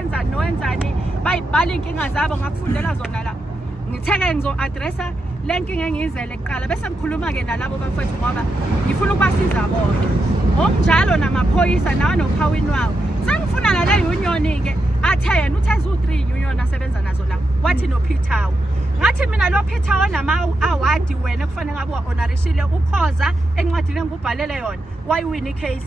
Wenzani bayibhala inkinga zabo ngakufundela zona la ngitheke ngizo-addressa le nkinga engiyizele kuqala bese ngikhuluma ke nalabo bafethu ngoba ngifuna ukubasiza bonke ngokunjalo namaphoyisa nawo nophawini wawo sengifuna nale union ke athe yena uthe zu3 union asebenza nazo la wathi no Peter ngathi mina lo Peter onama award wena kufanele ngabe wa-honorishile ukhoza encwadini engubhalele yona why win case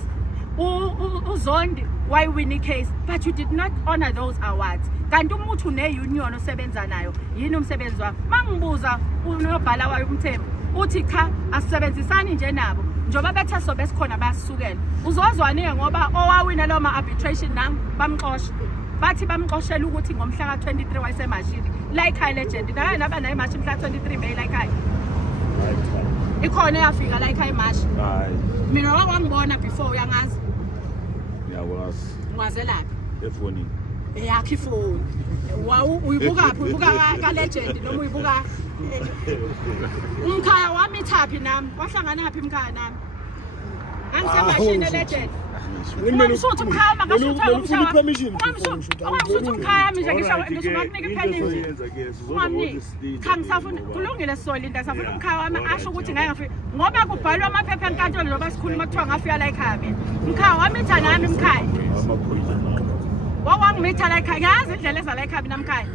uZondi why win case but you did not honor those awards kanti umuntu ne-union osebenza nayo yini umsebenzi wakho mangibuza unobhala wayo umthembu uthi cha asisebenzisani nje nabo njoba bethe sobe sikhona bayasukela uzozwane ngoba owawina lo ma-arbitration nami bamxosha bathi bamxoshela ukuthi ngomhla ka-23 wayesemashini la ekhaya legend naye naba naye imashi mhla 23 May la ekhaya ikhona yafika la ekhaya imashi mina wangibona before uyangazi ungazelaphi efonini yakho ifoni uyibukaphi uyibuka ka-legend noma uyibuka umkhaya wami ithaphi nami wahlangana phi umkhaya nami angisemashini legend ungamshutha umkhaya ungamshutha umkhaya yami nje ngisho ngakunika iphenini cha ngisafuna kulungile Solinda safuna umkhaya wami asho ukuthi ngeke ngafika ngoba kubhalwa amaphepha enkantolo noba sikhuluma kuthiwa ngafika la ekhaya mina umkhaya wami itha nami umkhaya wawangimitha la ekhaya yazi indlela eza la ekhaya mina mkhaya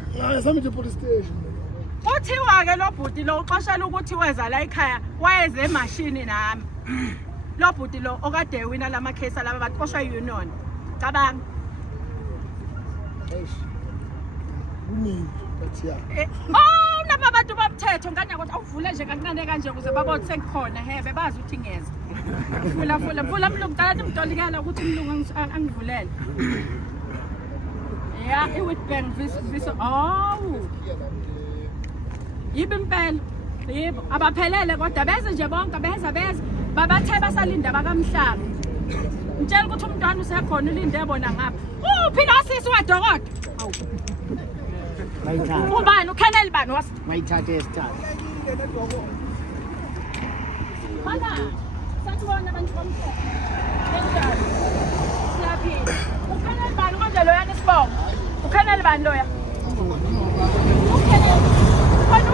sami nje police station uthiwa ke lo bhuti lo uxoshela ukuthi weza la ekhaya wayeze emashini nami lo bhuti lo okade wina lama case laba baqoshwa union cabanga naba bantu bomthetho ngane ukuthi awuvule nje kancane kanje ukuze babone sengikhona hebe bazi ukuthi ngeza vula mlungu qala imtolikela ukuthi mlungu angivulele ya iWitbank visa yibi impela yebo abaphelele kodwa beze nje bonke beze babathe basalinda bakamhlanga ngitshela ukuthi umntwana usekhona ulinde bona ngapha uphi nosisi wedokotela ubani uKennel bani mayithathe esithathu mana sathibona abantu bomthetho siyaphila uKennel bani konje loyana isibongo uKennel bani loya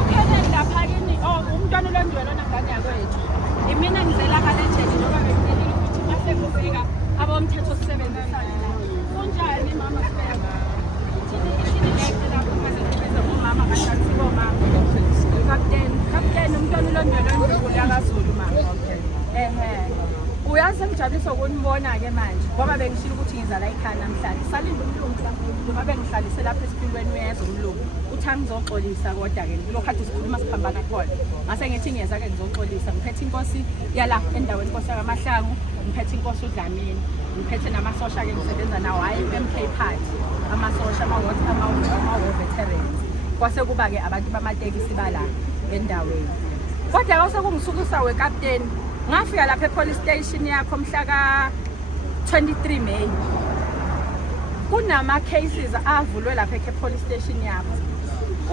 uKennel lapha kini umntwana olondwelo nangane yakwethu imina ngizela ka-legend noma bengizela ukuthi mase kufika abomthetho sisebenzisana kunjani mama sibeka Kapteni umntwana ulondwelo yakazulu mama uyazi ngijabulisa ukunibona-ke manje ngoba bengishilo ukuthi ngiza la ekhaya namhlanje salinde umlungu noma bengihlalisele lapha esipilweni uyeza umlungu uthi angizoxolisa kodwa-ke kulokhu kade sikhuluma siphambana khona ngase ngithi ngiyeza-ke ngizoxolisa ngiphethe inkosi yala endaweni inkosi yakamahlangu ngiphethe inkosi uDlamini ngiphethe namasosha-ke ngisebenza nawo hhayi MK Party amasosha ama-war veterans kwase kuba-ke abantu bamatekisi bala endaweni kodwa kwase kungisukisa wekapteni ngafika lapha epolice station yakho mhla ka-23 May kunama-cases avulwe lapha epolice station yakho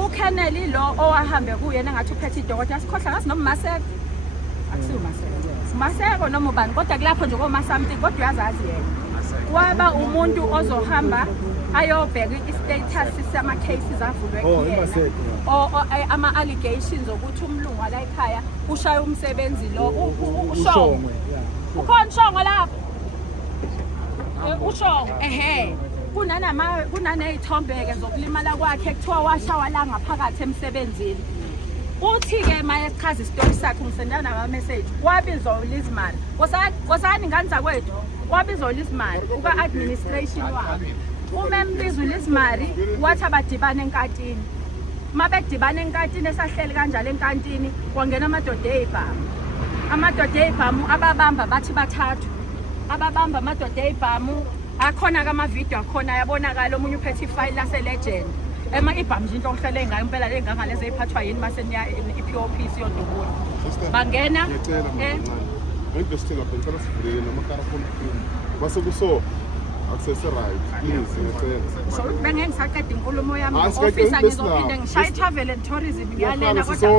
uKennel lo owahambe kuyena ngathi uphethe idokotela sikhohlwa ngathi noma Maseko akusiwo Maseko noma ubani kodwa kulapho nje koma-something kodwa uyazazi yena waba umuntu ozohamba ayobheka i-status sama-cases avulwe kuyena ama-allegations ukuthi umlungu wala ekhaya ushaya umsebenzi lo uShongwe ukhona uShongwe lapho uShongwe kunaney'thombe-ke zokulimala kwakhe kuthiwa washawa la ngaphakathi emsebenzini uthi-ke ma echaza isitori sakhe ngisendana nama-message wabizwa uLizmar wosani ngani zakwethu wabizwa uLizmar uka-administration wabo umembiza uLizmari wathi abadibane enkantini mabedibane enkantini esahleli kanjalo enkantini kwangena amadoda ey'bhamu ababamba bathi bathathu ababamba amadoda ey'bhamu akhona-ke amavidiyo akhona yabonakala omunye uphethe ifayili lase-legend ibhamu nje into okuhlele ngayo impela le ngangalezi ey'phathwa yini maseniya i-POP siyodubula bangena so bengeke ngisaqeda inkulumo yami ofisa ngizophinde ngishaye i-travel and tourism ngiyalena kodwa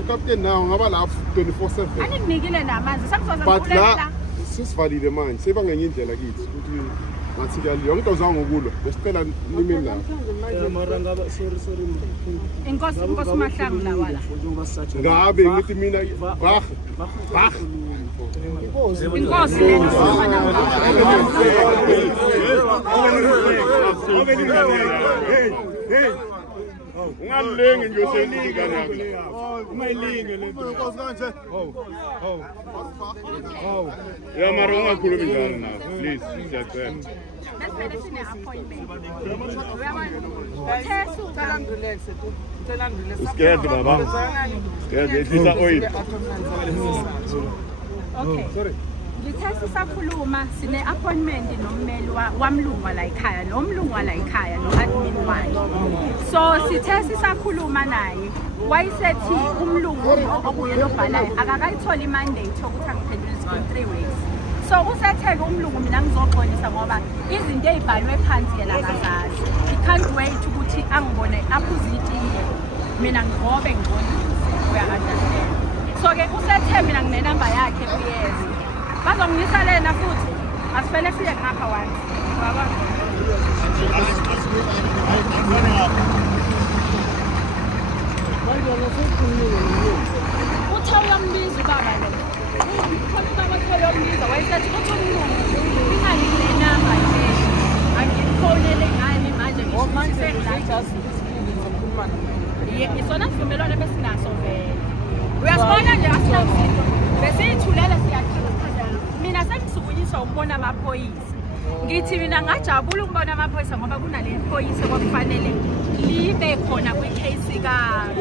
ukapteni nawo ngaba lapho 24/7 anikunikile namanzi but la sisivalile manje sebangenye indlela kithi ukuthi ngathi ke yonke into zangokulo besicela nime la mara ngaba sorry Inkosi Mahlangu la wala. ngabe ngithi mina bah Inkosi hey ungalengi nje usenika nabo ungayilinge le nkosi kanje ya mara ungakhulumi njalo na please siyacela Besibele sine appointment. scared baba scared ehlisa oil Okay. Ngithe sisakhuluma sine appointment nommeli wamlungu la ekhaya nomlungu la ekhaya no-admin wakhe. So sithe sisakhuluma naye wayesethi umlungu okuye lobhalayo akakayithola imandate ukuthi angiphendule for 3 weeks. So usethe umlungu mina ngizoxolisa ngoba izinto ezibhalwe phansi yena akazazi. He can't wait ukuthi angibone aphuze itiye. Mina ngigobe ngibonise. Uya understand. So ke usethe mina ngine number yakhe uyeza. Bazongisa lena futhi asifele siye ngapha once. Baba. Uthola umbizo baba lo. Khona baba thola umbizo wayesethi uthi umlungu ingayile number nje. Angifonele ngani manje ngishise la isona sivumelwano besinaso vele. Uyasibona nje asinamsindo. Besiyithulela siyakhizela. Mina sengisukunyiswa ukubona amaphoyisa. Ngithi mina ngajabula ukubona amaphoyisa ngoba kunale phoyisa kwakufanele libe khona kwicase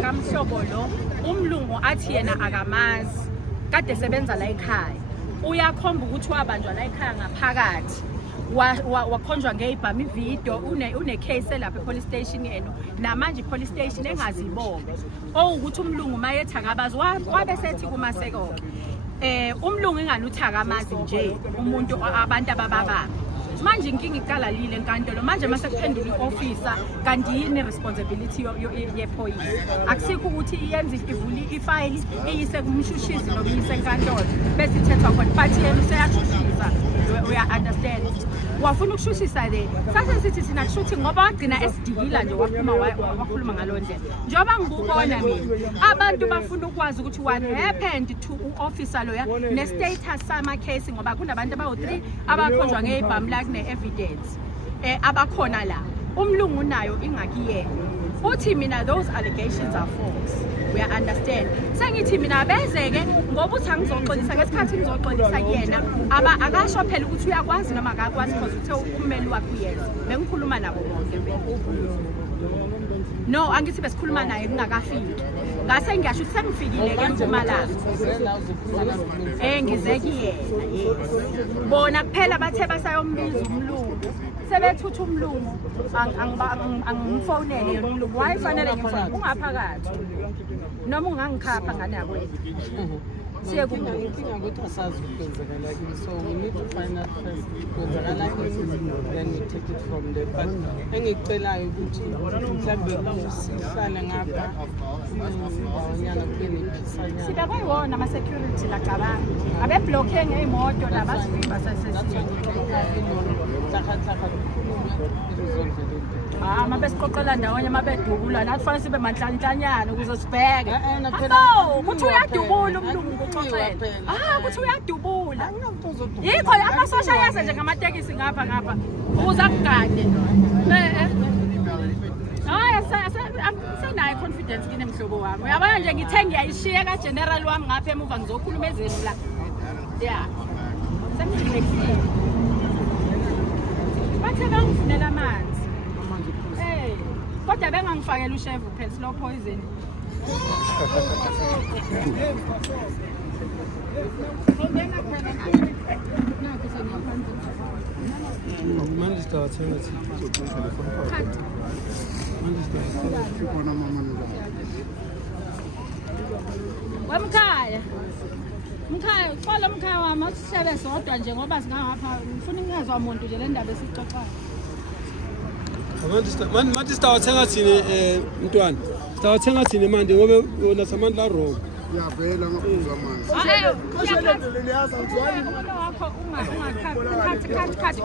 kaMhlobo lo. Umlungu athi yena akamazi. Kade sebenza la ekhaya. Uyakhomba ukuthi wabanjwa la ekhaya ngaphakathi. Wakhonjwa ngeibhami video une case lapha police station yena namanje police station engazibonga ukuthi umlungu mayetha ngabazi wabe sethi kumaseko umlungu enganuthaka amazi nje umuntu abantu abababa manje inkinga iqala lile enkantolo manje mase kuphendula iofficer kanti yini responsibility yephoyisa akusikho ukuthi iyenze ivuli ifile iyise kumshushisi noma iyise enkantolo bese ithethwa khona but yena useyashushisa we understand wafuna ukushushisa le sase sithi sina kushuthi ngoba wagcina esidikila nje waphuma wakhuluma ngalondlela njoba ngikubona mina abantu bafuna ukwazi ukuthi what happened to uofficer loya ne status sama case ngoba kunabantu abawu3 abakhonjwa ngeibhamu la kune evidence abakhona la umlungu nayo ingakiyena uthi mina those allegations are false we understand sengithi mina bezeke ngoba uthi angizoxolisa ngesikhathi ngizoxolisa kuyena akasho phela ukuthi uyakwazi noma akakwazi because uthe ummeli wakhe uyenza bengikhuluma nabo bonke no angithi besikhuluma naye kungakafiki ngase ngiyasho ukuthi sengifikile ke eMpumalanga ngizeke yena bona kuphela bathe basayombiza umlungu sebethutha umlungu angimfonele yena umlungu wayifanele ngimfonele ungaphakathi noma ungangikhapha ngane yakwethu siye kumlungu ukuthi asazi ukwenzakala kimi so we need to find out first kwenzakala kimi then we take it from there but engicelayo ukuthi mhlawumbe sihlale ngapha nyana kube nephisanyana sibe kuyiwona ama security la cabanga abe blocking imoto la basivimba sasesiyo mabesiqoqela ndawonye mabedubula nathi fanele sibe manhlanhlanyana ukuze sibheke kuthi uyadubula umlungu ukuxoxela kuthi uyadubula yikho amasosha yase nje ngamatekisi ngapha uza kugade senayo confidence kine mhlobo wami uyabona nje ngithe ngiyayishiya ka general wami ngapha emuva ngizokhuluma ezenu la yeah sengirelaxile bathe bangifunela amanzi kodwa bengangifakela ushef phela slow poison manje sithathenga sizokhulisa le phone call manje sithathenga khona mama wamkhaya xola mkhaya wami asihlele sodwa nje ngoba singahapha ngifuna ngingezwa umuntu nje le ndaba esixoxayo manje sitawathenga thini mntwana sitawathenga thini manje ngoba yona samandla rogo Ngiyavela ngaphuza amanzi. Umuntu wakho ungakhathi